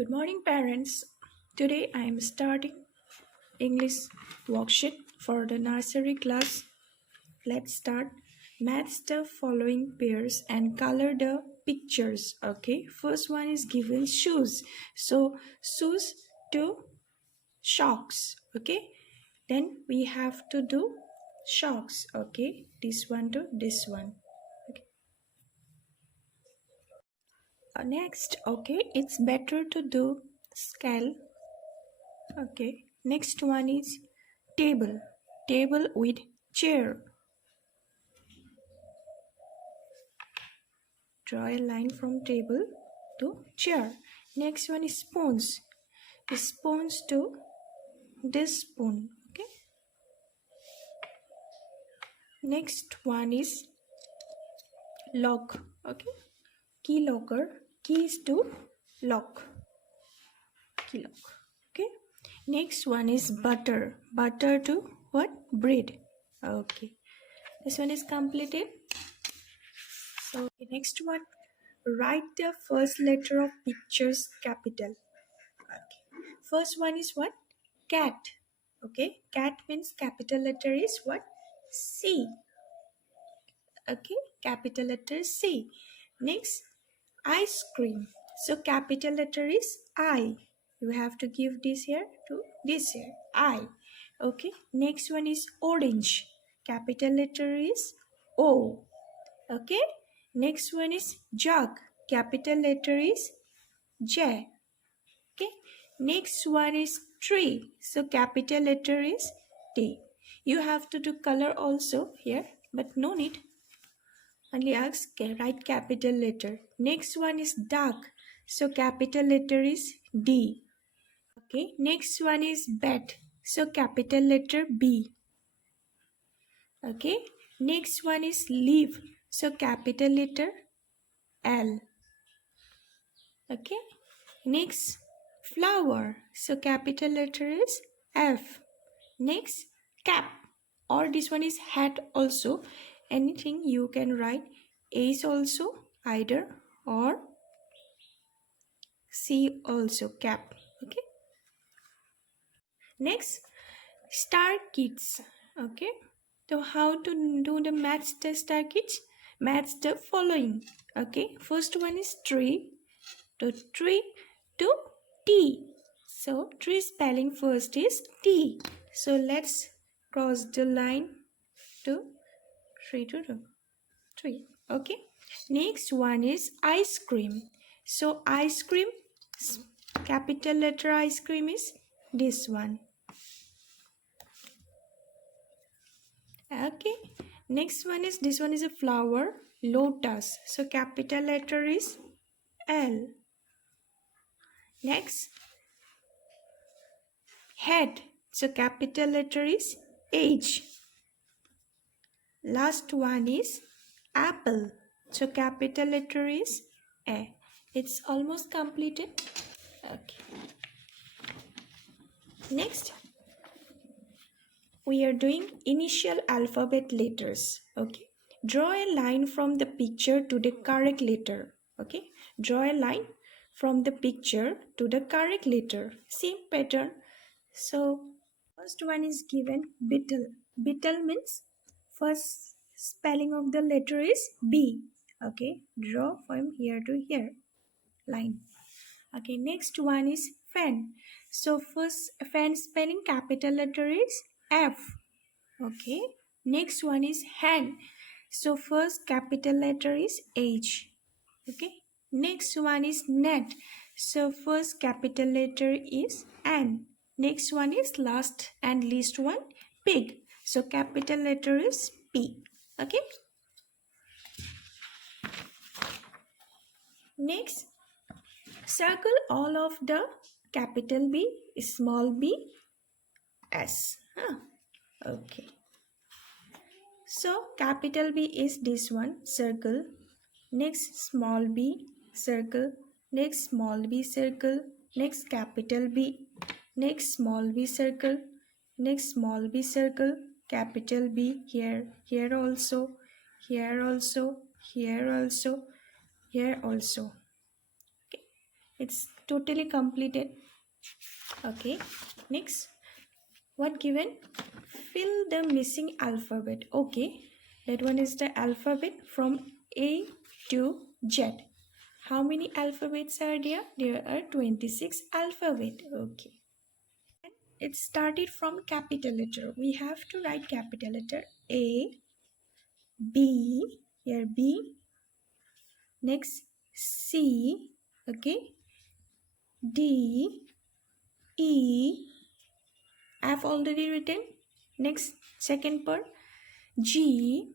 Good morning, parents. Today I am starting English worksheet for the nursery class. Let's start. Match the following pairs and color the pictures. Okay, first one is given shoes. So, shoes to socks. Okay, then we have to do socks. Okay, this one to this one. Okay. Next, okay, it's better to do scale. Okay, next one is table. Table with chair. Draw a line from table to chair. Next one is spoons. Spoons to this spoon. Okay. Next one is lock. Okay. Key locker. Keys to lock. Key lock. Okay. Next one is butter. Butter to what? Bread. Okay. This one is completed. So the next one, write the first letter of pictures capital. Okay. First one is what? Cat. Okay. Cat means capital letter is what? C. Okay. Capital letter C. Next, ice cream. So capital letter is I. You have to give this here to this here. I. Okay. Next one is orange. Capital letter is O. Okay. Next one is jug. Capital letter is J. Okay. Next one is tree. So capital letter is T. You have to do color also here, but no need. Only ask write capital letter. Next one is duck. So capital letter is D. Okay. Next one is bat. So capital letter B. Okay. Next one is leaf. So capital letter L. Okay. Next, flower. So capital letter is F. Next, cap. Or this one is hat also. Anything you can write H also either or C also cap. Okay. Next, star kids. Okay. So how to do the match the star kids? Match the following. Okay. First one is tree. To tree to T. So tree spelling first is T. So let's cross the line to tree to tree. Okay. Next one is ice cream. So ice cream, capital letter ice cream is this one. Okay. Next one is this one is a flower, lotus. So capital letter is L. Next, head. So capital letter is H. Last one is apple. So capital letter is A. It's almost completed. Okay. Next, we are doing initial alphabet letters. Okay. Draw a line from the picture to the correct letter. Okay. Draw a line from the picture to the correct letter. Same pattern. So first one is given beetle. Beetle means first spelling of the letter is B. Okay, draw from here to here line. Okay, next one is fan. So first fan spelling capital letter is F. Okay, next one is hand. So first capital letter is H. Okay, next one is net. So first capital letter is N. Next one is last and least one, pig. So capital letter is P. Okay. Next, circle all of the capital B, small b, S. Okay. So capital B is this one, circle. Next small b, circle. Next small b, circle. Next capital B. Next small b, circle. Next small b, circle. Capital B here, here also, here also, here also, here also. Okay. It's totally completed. Okay, next, what given? Fill the missing alphabet. Okay, that one is the alphabet from A to Z. How many alphabets are there? There are 26 alphabet. Okay, it started from capital letter. We have to write capital letter A, B, here B, next C, okay, D, E, I've already written. Next, second part, G,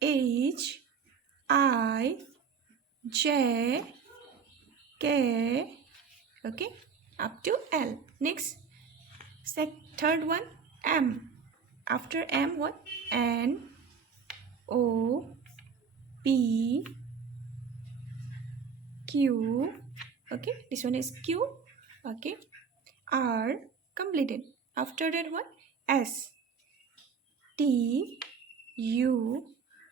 H, I, J, K, okay, up to L. Next, third one, M. After M, what? N, O, P, Q, okay, this one is Q, okay, R, completed. After that, what? S, T, U,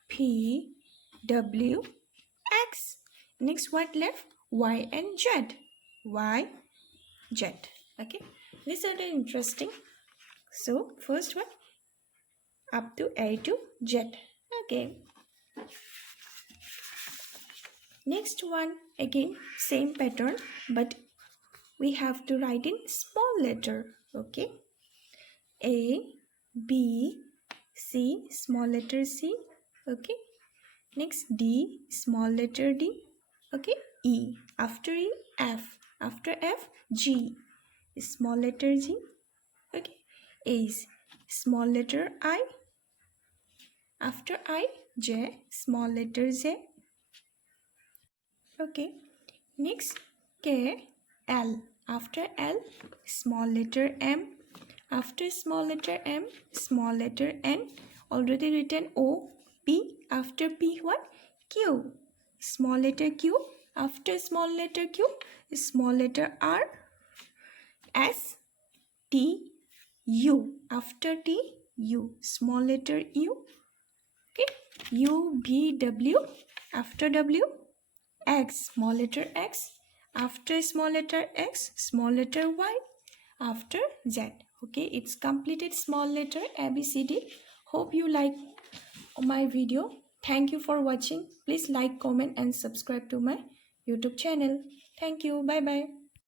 P, W, X. Next, what left? Y and Z. Y, Z. Okay, these are the interesting. So, first one, up to A to Z. Okay. Next one, again, same pattern, but we have to write in small letter. Okay. A, B, C, small letter C. Okay. Next, D, small letter D. Okay. E. After E, F. After F, G, small letter G. Okay. A, small letter I. After I, J, small letter J. Okay. Next, K, L. After L, small letter M. After small letter M, small letter N. Already written O, P. After P, what? Q. Small letter Q. After small letter Q, small letter R. S, T, U. After T, U. Small letter U. Okay. U, B, W. After W, X. Small letter X. After small letter X, small letter Y. After Z. Okay, it's completed small letter ABCD. Hope you like my video. Thank you for watching. Please like, comment and subscribe to my YouTube channel. Thank you. Bye bye.